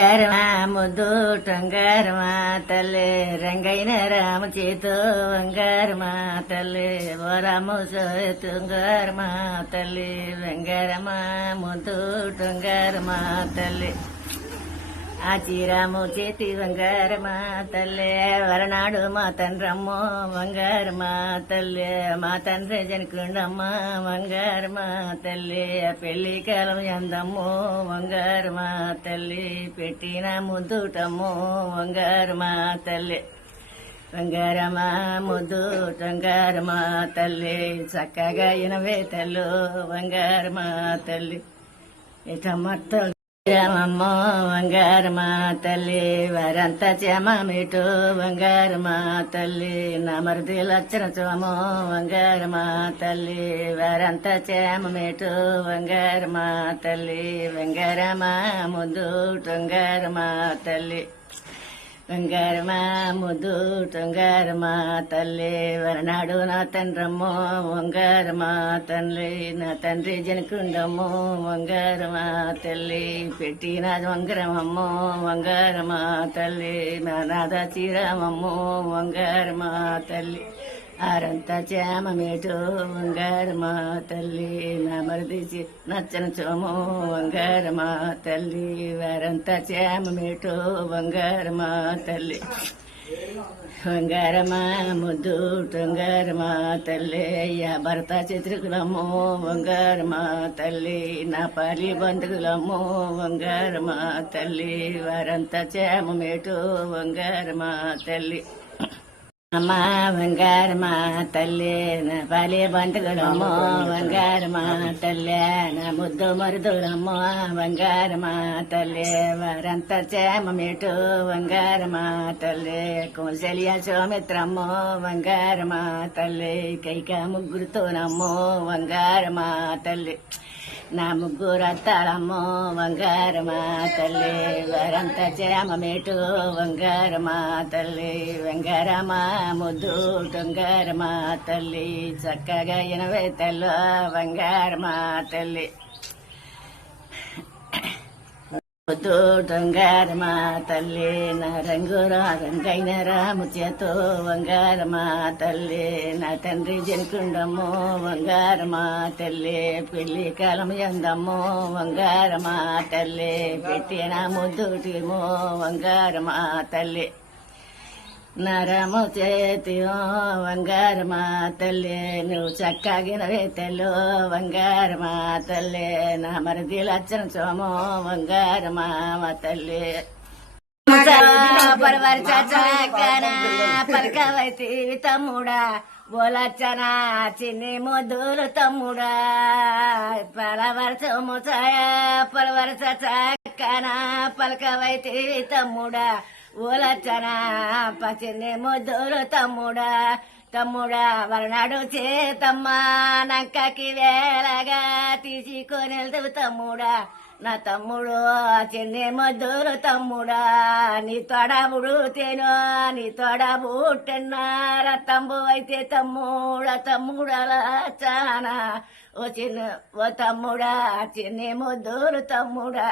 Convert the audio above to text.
రంగారమా ముద్దు టంగారమా తల్లి రంగైన రామ చేతో వంగారమా తల్లి ఓ రాము తుంగారమా తల్లి వెంగారమా ముద్దు టంగారమా తల్లి ఆ చీరాము చేతి వంగారమా తల్లి వరనాడు మా తండ్రమ్మో వంగారమా తల్లి మా తండ్రి జనకుండమ్మా వంగారమా తల్లి పెళ్లి కాలం ఎందమ్మో వంగారమా తల్లి పెట్టిన ముద్దుటమ్మో వంగారమా తల్లి వంగారమా ముద్దు టంగారమా తల్లి చక్కగా ఇనవే తల్లు వంగారమా తల్లి ఇటమ్మత్త రామమ్మో వంగారమా తల్లి వారంతా చేమ మీటు వంగారమా తల్లి నా మరిది లచ్చన చోమో వంగారమా తల్లి వారంతా చేమ మీటు వంగారమా తల్లి వంగారమా ముద్దు టొంగారమా తల్లి వంగారమా ముద్దు టొంగారమా తల్లి వరనాడు నా తండ్రమ్మో వంగారమా తల్లి నా తండ్రి జనకుండమ్మో వంగారమా తల్లి పెట్టిన వంగరమమ్మో వంగారమా తల్లి నా నాద చీరామమ్మో వంగారమా తల్లి ఆరంతా చేమ మేటు వంగారమా తల్లి నా మరిది నచ్చన చోమో వంగారమా తల్లి వారంతా చేమ మేటు వంగారమా తల్లి వంగారమా ముద్దు టొంగారమా తల్లి అయ్యా భర్త చిత్రకులమ్మో వంగారమా తల్లి నా పాలి బంధువులమ్మో వంగారమా తల్లి వారంతా చేమ మేటు వంగారమా తల్లి అమ్మా వంగారమా తల్లి నా పాలి బంధువులమ్మో వంగారమా తల్లి నా ముద్దు మరుదులమ్మో వంగారమా తల్లి వారంతా చేమ మేటు వంగారమా తల్లి కౌశల్య సౌమిత్రమ్మో వంగారమా తల్లి కైక ముగ్గురుతోనమ్మో వంగారమా తల్లి నా ముగ్గురు అత్తాలమ్మో వంగారమా తల్లి వారంతా చేమ మేటు వంగారమా తల్లి వంగారమా ముద్దు టొంగారమా తల్లి చక్కగా ఇనవే తల్లు వంగారమా తల్లి ముద్దు టొంగారమా తల్లి నా రంగైన రాము చేతో వంగారమా తల్లి నా తండ్రి జనకుండమ్మో వంగారమా తల్లి పెళ్లి కాలం ఎందమ్మో వంగారమా తల్లి పెట్టిన ముద్దుటిమో వంగారమా తల్లి నరము చేతి వంగారమా తల్లి నువ్వు చక్కగినవే తెల్లు వంగారమా తల్లి నా మరిది లచ్చన సోమో వంగారమా మా తల్లి పరవరి చక్కన పలకవైతే తమ్ముడా బోలచ్చనా చిన్ని ముద్దులు తమ్ముడా పలవరస చక్కన పలకవైతే తమ్ముడా ఓలచ్చనా పచ్చిన్ని ముద్దులు తమ్ముడా తమ్ముడా వరనాడు చేతమ్మా నంకకి వేలగా తీసుకొని వెళ్తావు తమ్ముడా నా తమ్ముడు చిన్ని ముద్దులు తమ్ముడా నీ తొడబుడు తేనో నీ తొడబుట్టెన్నా రతంబు అయితే తమ్ముడలా చానా ఓ చిన్న ఓ తమ్ముడా చిన్ని ముద్దులు తమ్ముడా